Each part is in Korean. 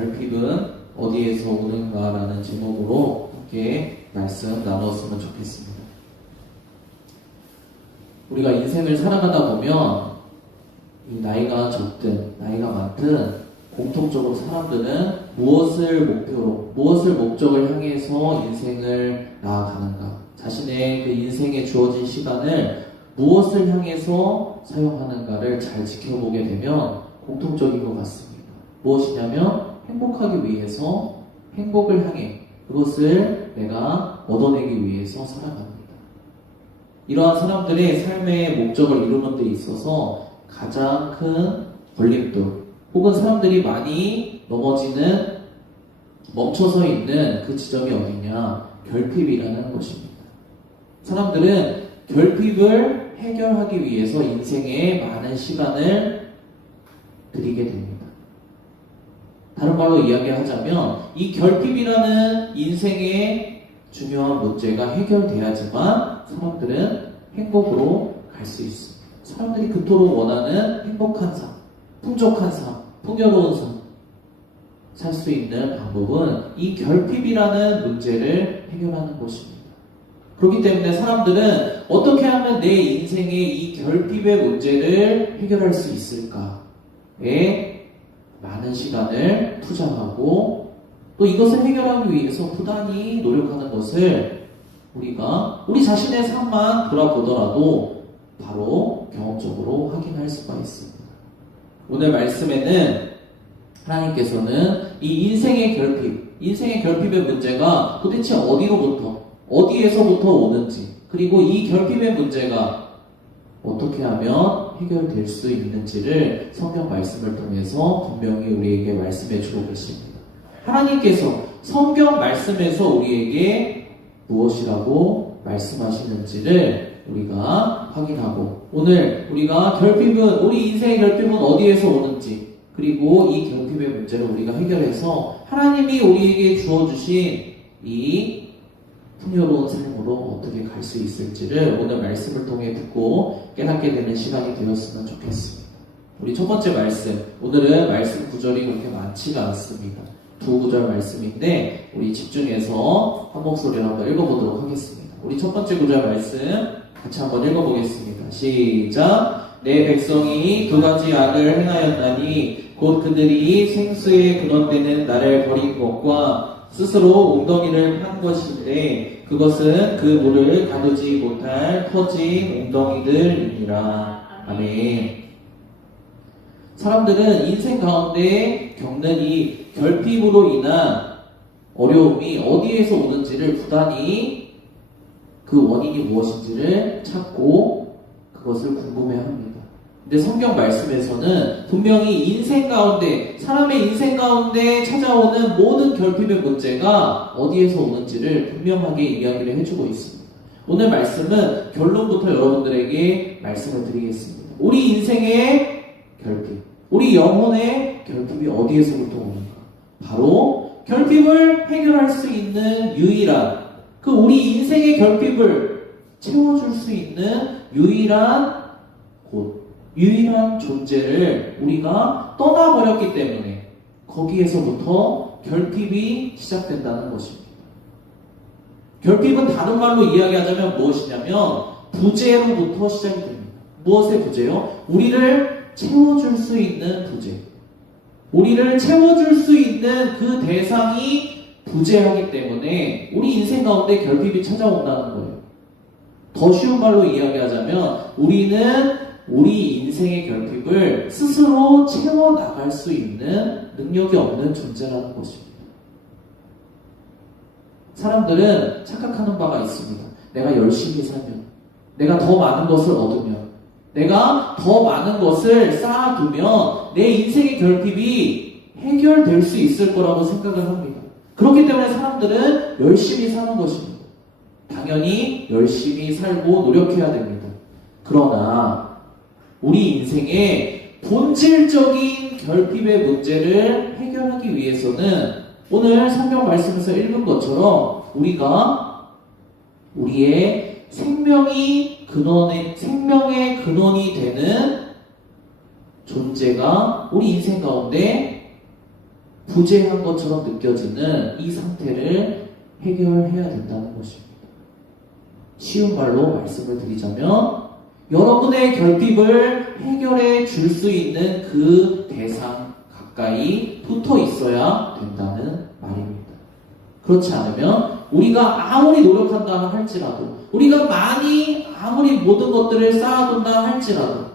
결핍은 어디에서 오는가라는 제목으로 함께 말씀 나누었으면 좋겠습니다. 우리가 인생을 살아가다 보면 이 나이가 적든 나이가 많든 공통적으로 사람들은 무엇을 목표로, 무엇을 목적을 향해서 인생을 나아가는가, 자신의 그 인생에 주어진 시간을 무엇을 향해서 사용하는가를 잘 지켜보게 되면 공통적인 것 같습니다. 무엇이냐면 행복하기 위해서, 행복을 향해 그것을 내가 얻어내기 위해서 살아갑니다. 이러한 사람들의 삶의 목적을 이루는 데 있어서 가장 큰 걸림돌, 혹은 사람들이 많이 넘어지는, 멈춰서 있는 그 지점이 어디냐? 결핍이라는 것입니다. 사람들은 결핍을 해결하기 위해서 인생에 많은 시간을 들이게 됩니다. 다른 말로 이야기하자면 이 결핍이라는 인생의 중요한 문제가 해결돼야지만 사람들은 행복으로 갈 수 있습니다. 사람들이 그토록 원하는 행복한 삶, 풍족한 삶, 풍요로운 삶 살 수 있는 방법은 이 결핍이라는 문제를 해결하는 것입니다. 그렇기 때문에 사람들은 어떻게 하면 내 인생의 이 결핍의 문제를 해결할 수 있을까에 많은 시간을 투자하고 또 이것을 해결하기 위해서 부단히 노력하는 것을 우리가 우리 자신의 삶만 돌아보더라도 바로 경험적으로 확인할 수가 있습니다. 오늘 말씀에는 하나님께서는 이 인생의 결핍의 문제가 도대체 어디에서부터 오는지, 그리고 이 결핍의 문제가 어떻게 하면 해결될 수 있는지를 성경 말씀을 통해서 분명히 우리에게 말씀해 주고 계십니다. 하나님께서 성경 말씀에서 우리에게 무엇이라고 말씀하시는지를 우리가 확인하고, 오늘 우리가 우리 인생의 결핍은 어디에서 오는지, 그리고 이 결핍의 문제를 우리가 해결해서 하나님이 우리에게 주어주신 이 풍요로운 삶으로 어떻게 갈 수 있을지를 오늘 말씀을 통해 듣고 깨닫게 되는 시간이 되었으면 좋겠습니다. 우리 첫 번째 말씀, 오늘은 말씀 구절이 그렇게 많지가 않습니다. 두 구절 말씀인데 우리 집중해서 한 목소리로 한번 읽어보도록 하겠습니다. 우리 첫 번째 구절 말씀 같이 한번 읽어보겠습니다. 시작! 내 백성이 두 가지 악을 행하였나니 곧 그들이 생수에 근원되는 나를 버린 것과 스스로 웅덩이를 판 것인데 그것은 그 물을 가두지 못할 터진 웅덩이들이니라. 아멘. 사람들은 인생 가운데 겪는 이 결핍으로 인한 어려움이 어디에서 오는지를 부단히 그 원인이 무엇인지를 찾고 그것을 궁금해합니다. 근데 성경 말씀에서는 분명히 사람의 인생 가운데 찾아오는 모든 결핍의 문제가 어디에서 오는지를 분명하게 이야기를 해주고 있습니다. 오늘 말씀은 결론부터 여러분들에게 말씀을 드리겠습니다. 우리 인생의 결핍, 우리 영혼의 결핍이 어디에서부터 오는가? 바로 결핍을 해결할 수 있는 유일한, 우리 인생의 결핍을 채워줄 수 있는 유일한 존재를 우리가 떠나버렸기 때문에 거기에서부터 결핍이 시작된다는 것입니다. 결핍은 다른 말로 이야기하자면 무엇이냐면 부재로부터 시작이 됩니다. 무엇의 부재요? 우리를 채워줄 수 있는 부재. 우리를 채워줄 수 있는 그 대상이 부재하기 때문에 우리 인생 가운데 결핍이 찾아온다는 거예요. 더 쉬운 말로 이야기하자면 우리는 우리 인생의 결핍을 스스로 채워나갈 수 있는 능력이 없는 존재라는 것입니다. 사람들은 착각하는 바가 있습니다. 내가 열심히 살면, 내가 더 많은 것을 얻으면, 내가 더 많은 것을 쌓아두면 내 인생의 결핍이 해결될 수 있을 거라고 생각을 합니다. 그렇기 때문에 사람들은 열심히 사는 것입니다. 당연히 열심히 살고 노력해야 됩니다. 그러나 우리 인생의 본질적인 결핍의 문제를 해결하기 위해서는 오늘 성경 말씀에서 읽은 것처럼 우리가 우리의 생명의 근원이 되는 존재가 우리 인생 가운데 부재한 것처럼 느껴지는 이 상태를 해결해야 된다는 것입니다. 쉬운 말로 말씀을 드리자면 여러분의 결핍을 해결해 줄 수 있는 그 대상 가까이 붙어 있어야 된다는 말입니다. 그렇지 않으면 우리가 아무리 노력한다 할지라도, 우리가 아무리 모든 것들을 쌓아둔다 할지라도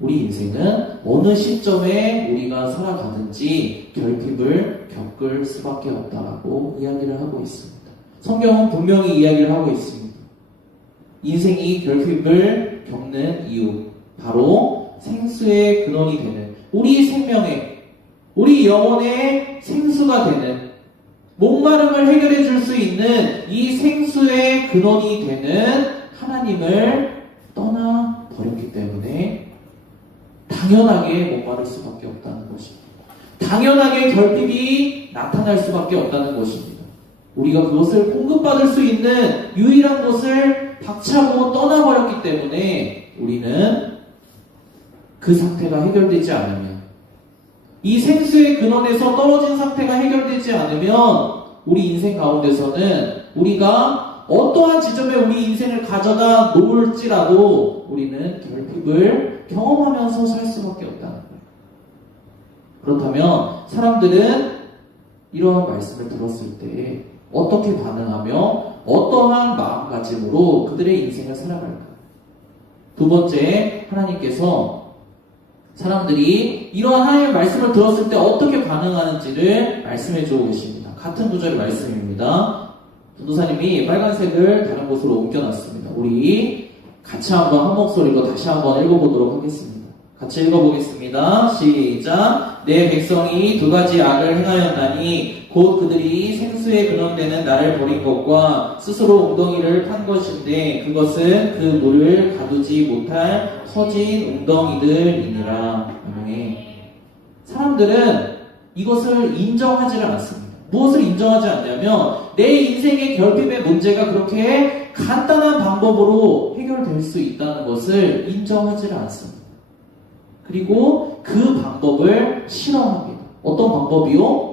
우리 인생은 어느 시점에 우리가 살아가든지 결핍을 겪을 수밖에 없다라고 이야기를 하고 있습니다. 성경은 분명히 이야기를 하고 있습니다. 인생이 결핍을 겪는 이유, 바로 생수의 근원이 되는, 우리 생명의, 우리 영혼의 생수가 되는, 목마름을 해결해 줄 수 있는 이 생수의 근원이 되는 하나님을 떠나 버렸기 때문에 당연하게 목마를 수밖에 없다는 것입니다. 당연하게 결핍이 나타날 수밖에 없다는 것입니다. 우리가 그것을 공급받을 수 있는 유일한 것을 박차고 떠나버렸기 때문에 우리는 그 상태가 해결되지 않으면, 이 생수의 근원에서 떨어진 상태가 해결되지 않으면 우리 인생 가운데서는 우리가 어떠한 지점에 우리 인생을 가져다 놓을지라도 우리는 결핍을 경험하면서 살 수밖에 없다는 거예요. 그렇다면 사람들은 이러한 말씀을 들었을 때 어떻게 반응하며 어떠한 마음가짐으로 그들의 인생을 살아갈까요? 두 번째, 하나님께서 사람들이 이러한 하나님의 말씀을 들었을 때 어떻게 반응하는지를 말씀해 주고 계십니다. 같은 구절의 말씀입니다. 전도사님이 빨간색을 다른 곳으로 옮겨놨습니다. 우리 같이 한번 한 목소리로 다시 한번 읽어보도록 하겠습니다. 같이 읽어보겠습니다. 시작. 내 백성이 두 가지 악을 행하였나니 곧 그들이 생수의 근원되는 나를 버린 것과 스스로 웅덩이를 판 것인데 그것은 그 물을 가두지 못할 터진 웅덩이들이니라. 아멘. 사람들은 이것을 인정하지를 않습니다. 무엇을 인정하지 않냐면 내 인생의 결핍의 문제가 그렇게 간단한 방법으로 해결될 수 있다는 것을 인정하지를 않습니다. 그리고 그 방법을 싫어합니다. 어떤 방법이요?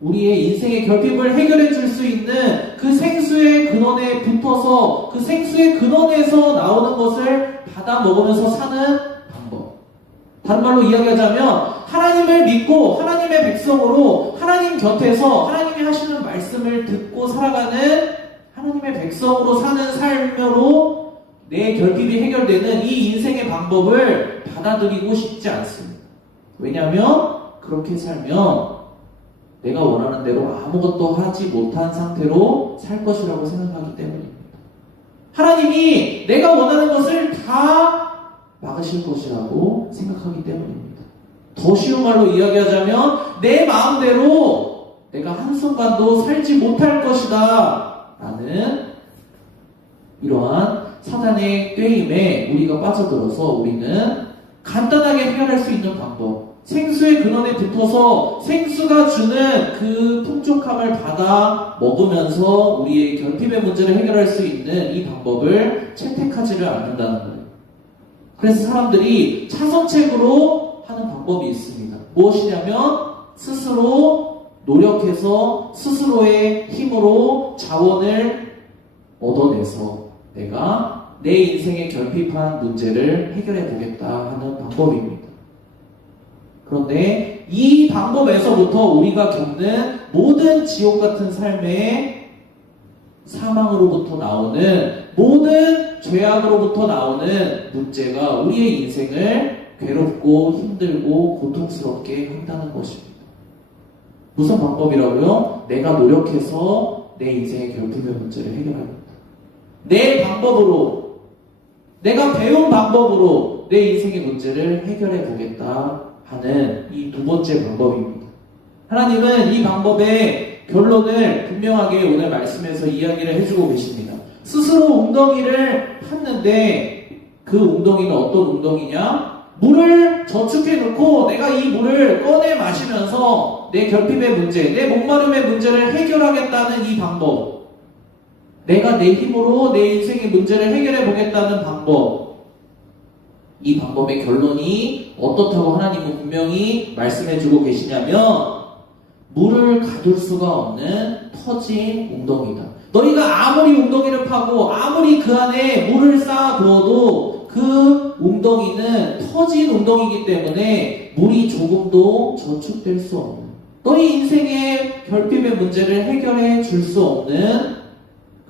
우리의 인생의 결핍을 해결해 줄 수 있는 그 생수의 근원에 붙어서 그 생수의 근원에서 나오는 것을 받아 먹으면서 사는 방법. 다른 말로 이야기하자면 하나님을 믿고 하나님의 백성으로 하나님 곁에서 하나님이 하시는 말씀을 듣고 살아가는 하나님의 백성으로 사는 삶으로 내 결핍이 해결되는 이 인생의 방법을 받아들이고 싶지 않습니다. 왜냐하면 그렇게 살면 내가 원하는 대로 아무것도 하지 못한 상태로 살 것이라고 생각하기 때문입니다. 하나님이 내가 원하는 것을 다 막으실 것이라고 생각하기 때문입니다. 더 쉬운 말로 이야기하자면 내 마음대로 내가 한순간도 살지 못할 것이다 라는 이러한 사단의 꾀임에 우리가 빠져들어서 우리는 간단하게 해결할 수 있는 방법, 생수의 근원에 붙어서 생수가 주는 그 풍족함을 받아 먹으면서 우리의 결핍의 문제를 해결할 수 있는 이 방법을 채택하지를 않는다는 거예요. 그래서 사람들이 차선책으로 하는 방법이 있습니다. 무엇이냐면 스스로 노력해서 스스로의 힘으로 자원을 얻어내서 내가 내 인생의 결핍한 문제를 해결해 보겠다 하는 방법입니다. 그런데 이 방법에서부터 우리가 겪는 모든 지옥 같은 삶의 사망으로부터 나오는 모든 죄악으로부터 나오는 문제가 우리의 인생을 괴롭고 힘들고 고통스럽게 한다는 것입니다. 무슨 방법이라고요? 내가 노력해서 내 인생의 결핍의 문제를 해결합니다. 내 방법으로, 내가 배운 방법으로 내 인생의 문제를 해결해 보겠다 하는 이 두 번째 방법입니다. 하나님은 이 방법의 결론을 분명하게 오늘 말씀에서 이야기를 해주고 계십니다. 스스로 웅덩이를 팠는데 그 웅덩이는 어떤 웅덩이냐? 물을 저축해 놓고 내가 이 물을 꺼내 마시면서 내 결핍의 문제, 내 목마름의 문제를 해결하겠다는 이 방법, 내가 내 힘으로 내 인생의 문제를 해결해 보겠다는 방법, 이 방법의 결론이 어떻다고 하나님은 분명히 말씀해주고 계시냐면 물을 가둘 수가 없는 터진 웅덩이다. 너희가 아무리 웅덩이를 파고 아무리 그 안에 물을 쌓아두어도 그 웅덩이는 터진 웅덩이기 때문에 물이 조금도 저축될 수 없는, 너희 인생의 결핍의 문제를 해결해 줄 수 없는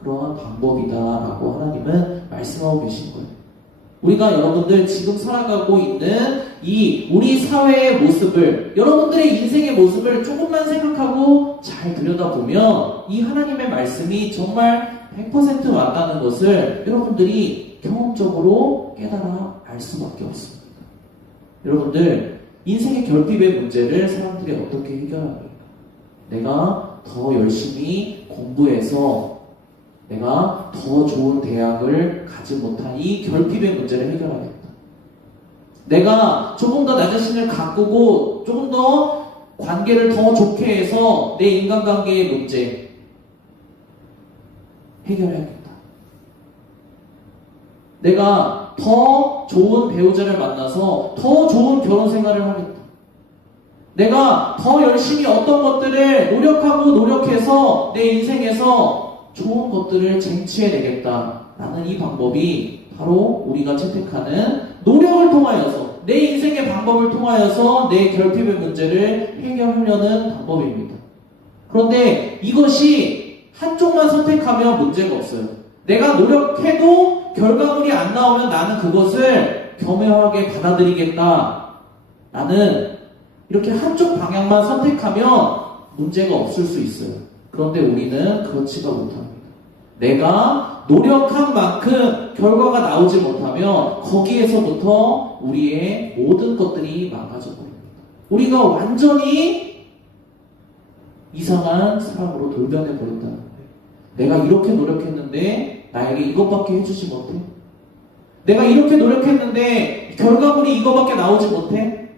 그러한 방법이다라고 하나님은 말씀하고 계신 거예요. 우리가 여러분들 지금 살아가고 있는 이 우리 사회의 모습을, 여러분들의 인생의 모습을 조금만 생각하고 잘 들여다보면 이 하나님의 말씀이 정말 100% 맞다는 것을 여러분들이 경험적으로 깨달아 알 수밖에 없습니다. 여러분들, 인생의 결핍의 문제를 사람들이 어떻게 해결합니까? 내가 더 열심히 공부해서 내가 더 좋은 대학을 가지 못한 이 결핍의 문제를 해결하겠다. 내가 조금 더 나 자신을 가꾸고 조금 더 관계를 더 좋게 해서 내 인간관계의 문제 해결해야겠다. 내가 더 좋은 배우자를 만나서 더 좋은 결혼 생활을 하겠다. 내가 더 열심히 어떤 것들을 노력하고 노력해서 내 인생에서 좋은 것들을 쟁취해내겠다라는 이 방법이 바로 우리가 채택하는 노력을 통하여서, 내 인생의 방법을 통하여서 내 결핍의 문제를 해결하려는 방법입니다. 그런데 이것이 한쪽만 선택하면 문제가 없어요. 내가 노력해도 결과물이 안 나오면 나는 그것을 겸허하게 받아들이겠다. 나는 이렇게 한쪽 방향만 선택하면 문제가 없을 수 있어요. 그런데 우리는 그렇지가 못합니다. 내가 노력한 만큼 결과가 나오지 못하면 거기에서부터 우리의 모든 것들이 망가져 버립니다. 우리가 완전히 이상한 사람으로 돌변해 버린다는 거예요. 내가 이렇게 노력했는데 나에게 이것밖에 해주지 못해? 내가 이렇게 노력했는데 결과물이 이거밖에 나오지 못해?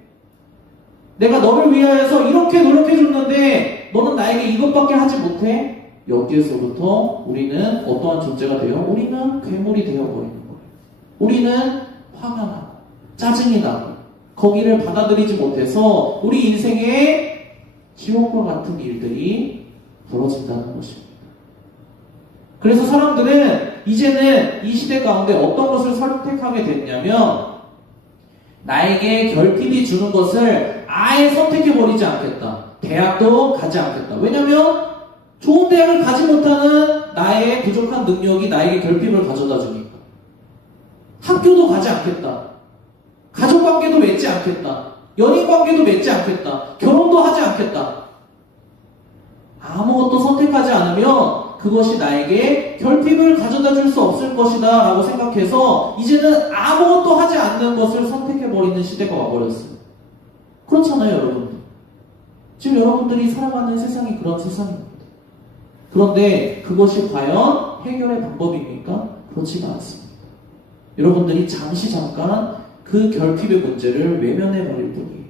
내가 너를 위하여서 이렇게 노력해줬는데 너는 나에게 이것밖에 하지 못해? 여기에서부터 우리는 어떠한 존재가 돼요? 우리는 괴물이 되어버리는 거예요. 우리는 화가 나고 짜증이 나고 거기를 받아들이지 못해서 우리 인생에 지옥과 같은 일들이 벌어진다는 것입니다. 그래서 사람들은 이제는 이 시대 가운데 어떤 것을 선택하게 됐냐면, 나에게 결핍이 주는 것을 아예 선택해버리지 않겠다. 대학도 가지 않겠다. 왜냐면 좋은 대학을 가지 못하는 나의 부족한 능력이 나에게 결핍을 가져다 주니까. 학교도 가지 않겠다. 가족관계도 맺지 않겠다. 연인관계도 맺지 않겠다. 결혼도 하지 않겠다. 아무것도 선택하지 않으면 그것이 나에게 결핍을 가져다 줄 수 없을 것이다 라고 생각해서 이제는 아무것도 하지 않는 것을 선택해버리는 시대가 와버렸어요. 그렇잖아요, 여러분들. 지금 여러분들이 살아가는 세상이 그런 세상입니다. 그런데 그것이 과연 해결의 방법입니까? 그렇지가 않습니다. 여러분들이 잠깐 그 결핍의 문제를 외면해버릴 뿐이에요.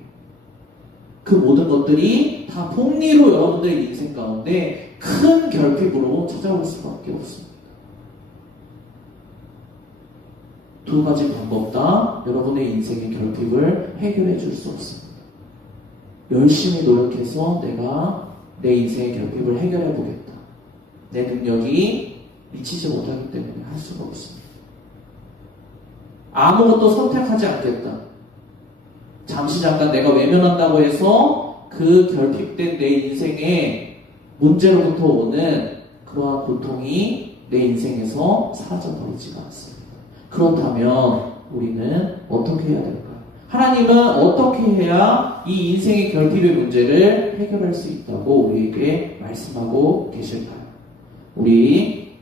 그 모든 것들이 다 복리로 여러분들의 인생 가운데 큰 결핍으로 찾아올 수밖에 없습니다. 두 가지 방법 다 여러분의 인생의 결핍을 해결해 줄 수 없습니다. 열심히 노력해서 내가 내 인생의 결핍을 해결해 보겠다. 내 능력이 미치지 못하기 때문에 할 수가 없습니다. 아무것도 선택하지 않겠다. 잠깐 내가 외면한다고 해서 그 결핍된 내 인생의 문제로부터 오는 그러한 고통이 내 인생에서 사라져버리지가 않습니다. 그렇다면 우리는 어떻게 해야 될까요? 하나님은 어떻게 해야 이 인생의 결핍의 문제를 해결할 수 있다고 우리에게 말씀하고 계실까요? 우리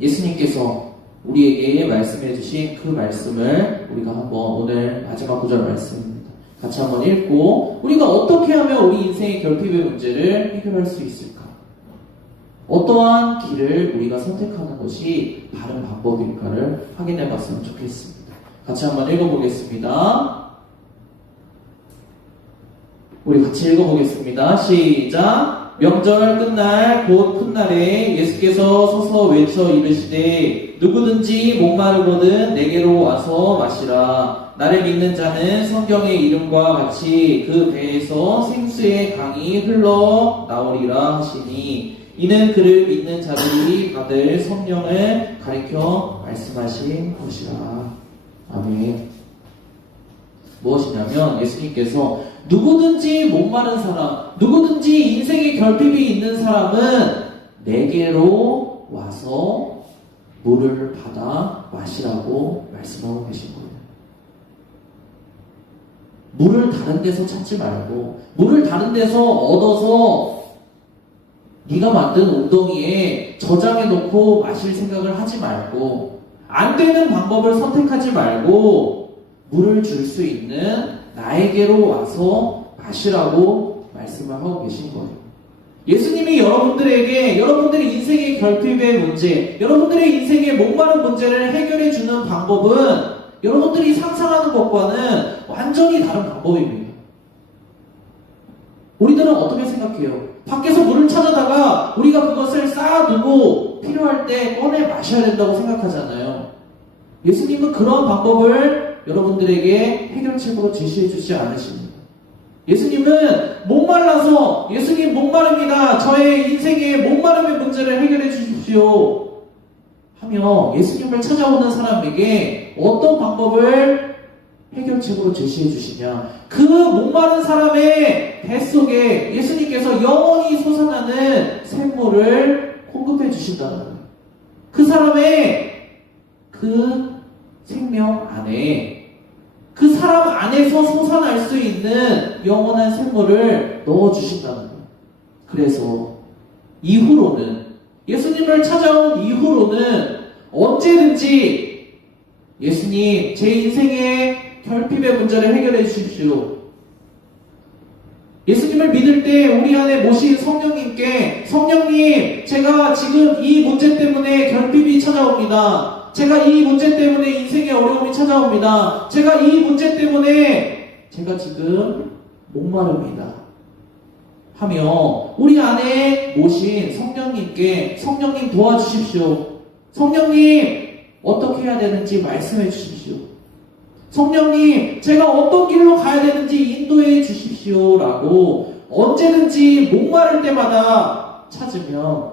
예수님께서 우리에게 말씀해 주신 그 말씀을 우리가 한번 오늘 마지막 구절 말씀입니다. 같이 한번 읽고 우리가 어떻게 하면 우리 인생의 결핍의 문제를 해결할 수 있을까? 어떠한 길을 우리가 선택하는 것이 바른 방법일까를 확인해 봤으면 좋겠습니다. 같이 한번 읽어보겠습니다. 우리 같이 읽어보겠습니다. 시작! 명절 끝날 곧 풋날에 예수께서 서서 외쳐 이르시되 누구든지 목마르거든 내게로 와서 마시라. 나를 믿는 자는 성경의 이름과 같이 그 배에서 생수의 강이 흘러 나오리라 하시니 이는 그를 믿는 자들이 받을 성령을 가리켜 말씀하신 것이라. 아멘. 무엇이냐면 예수님께서 누구든지 목마른 사람, 누구든지 인생에 결핍이 있는 사람은 내게로 와서 물을 받아 마시라고 말씀하고 계신 거예요. 물을 다른 데서 찾지 말고, 물을 다른 데서 얻어서 네가 만든 웅덩이에 저장해 놓고 마실 생각을 하지 말고, 안 되는 방법을 선택하지 말고 물을 줄 수 있는 나에게로 와서 마시라고 말씀을 하고 계신 거예요. 예수님이 여러분들에게 여러분들의 인생의 결핍의 문제, 여러분들의 인생의 목마른 문제를 해결해 주는 방법은 여러분들이 상상하는 것과는 완전히 다른 방법입니다. 우리들은 어떻게 생각해요? 밖에서 물을 찾아다가 우리가 그것을 쌓아두고 필요할 때 꺼내 마셔야 된다고 생각하잖아요. 예수님은 그런 방법을 여러분들에게 해결책으로 제시해 주지 않으십니다. 예수님은 목말라서 예수님 목마릅니다. 저의 인생의 목마름의 문제를 해결해 주십시오 하며 예수님을 찾아오는 사람에게 어떤 방법을 해결책으로 제시해 주시냐? 그 목마른 사람의 뱃속에 예수님께서 영원히 솟아나는 샘물을 공급해 주신다는 거예요. 그 사람의 그 생명 안에 그 사람 안에서 솟아날 수 있는 영원한 샘물을 넣어주신다는 거예요. 그래서 이후로는 예수님을 찾아온 이후로는 언제든지 예수님 제 인생의 결핍의 문제를 해결해 주십시오. 예수님을 믿을 때 우리 안에 모신 성령님께 성령님 제가 지금 이 문제 때문에 결핍이 찾아옵니다. 제가 이 문제 때문에 인생의 어려움이 찾아옵니다. 제가 이 문제 때문에 제가 지금 목마릅니다 하며 우리 안에 모신 성령님께 성령님 도와주십시오. 성령님 어떻게 해야 되는지 말씀해 주십시오. 성령님 제가 어떤 길로 가야 되는지 인도해 주십시오 라고 언제든지 목마를 때마다 찾으면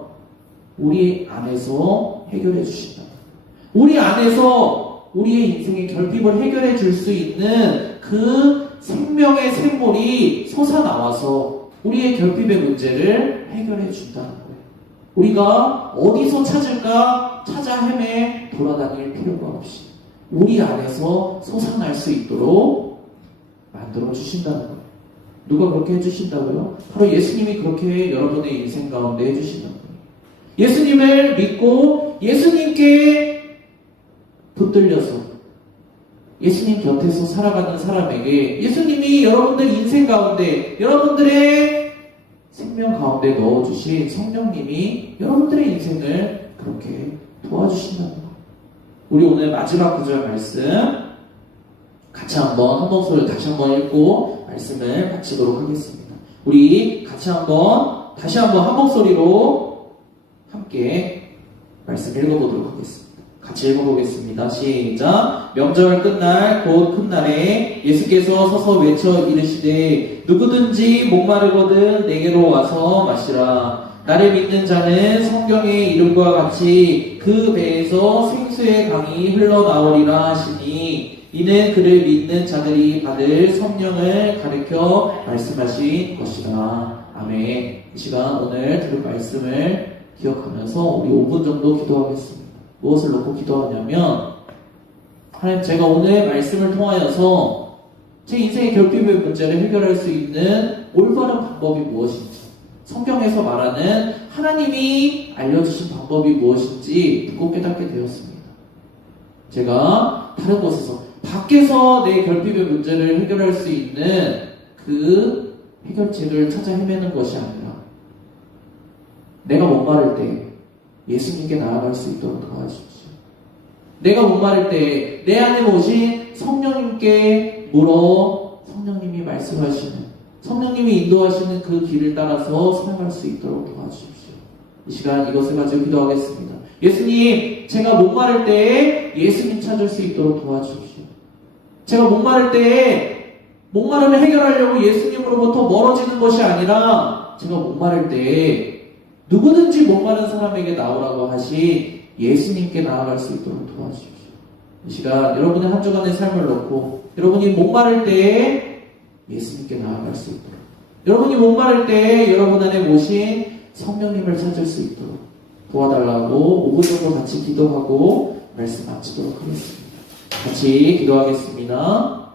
우리 안에서 해결해 주신다. 우리 안에서 우리의 인생의 결핍을 해결해 줄 수 있는 그 생명의 샘물이 솟아나와서 우리의 결핍의 문제를 해결해 준다는 거예요. 우리가 어디서 찾을까 찾아 헤매 돌아다닐 필요가 없이 우리 안에서 솟아날 수 있도록 만들어 주신다는 거예요. 누가 그렇게 해주신다고요? 바로 예수님이 그렇게 여러분의 인생 가운데 해주신다는 거예요. 예수님을 믿고 예수님께 붙들려서 예수님 곁에서 살아가는 사람에게 예수님이 여러분들 인생 가운데 여러분들의 생명 가운데 넣어주신 성령님이 여러분들의 인생을 그렇게 도와주신다는 거예요. 우리 오늘 마지막 구절 말씀 같이 한 목소리를 다시 한번 읽고 말씀을 마치도록 하겠습니다. 우리 같이 다시 한번 한 목소리로 함께 말씀 읽어보도록 하겠습니다. 같이 읽어보겠습니다. 시작. 명절 끝날 곧 풋날에 예수께서 서서 외쳐 이르시되 누구든지 목마르거든 내게로 와서 마시라. 나를 믿는 자는 성경의 이름과 같이 그 배에서 생수의 강이 흘러나오리라 하시니 이는 그를 믿는 자들이 받을 성령을 가리켜 말씀하신 것이다. 아멘. 이 시간 오늘 들을 말씀을 기억하면서 우리 5분 정도 기도하겠습니다. 무엇을 놓고 기도하냐면 하나님 제가 오늘 말씀을 통하여서 제 인생의 결핍의 문제를 해결할 수 있는 올바른 방법이 무엇인지 성경에서 말하는 하나님이 알려주신 방법이 무엇인지 듣고 깨닫게 되었습니다. 제가 다른 곳에서 밖에서 내 결핍의 문제를 해결할 수 있는 그 해결책을 찾아 헤매는 것이 아니라 내가 목마를 때 예수님께 나아갈 수 있도록 도와주십시오. 내가 목마를 때 내 안에 오신 성령님께 물어 성령님이 말씀하시는 성령님이 인도하시는 그 길을 따라서 살아갈 수 있도록 도와주십시오. 이 시간 이것을 가지고 기도하겠습니다. 예수님, 제가 목마를 때에 예수님 찾을 수 있도록 도와주십시오. 제가 목마를 때에 목마름을 해결하려고 예수님으로부터 멀어지는 것이 아니라 제가 목마를 때에 누구든지 목마른 사람에게 나오라고 하신 예수님께 나아갈 수 있도록 도와주십시오. 이 시간 여러분의 한 주간의 삶을 놓고 여러분이 목마를 때에 예수님께 나아갈 수 있도록, 여러분이 목마를 때에 여러분 안에 모신 성령님을 찾을 수 있도록 도와달라고 5분 정도 같이 기도하고 말씀 마치도록 하겠습니다. 같이 기도하겠습니다.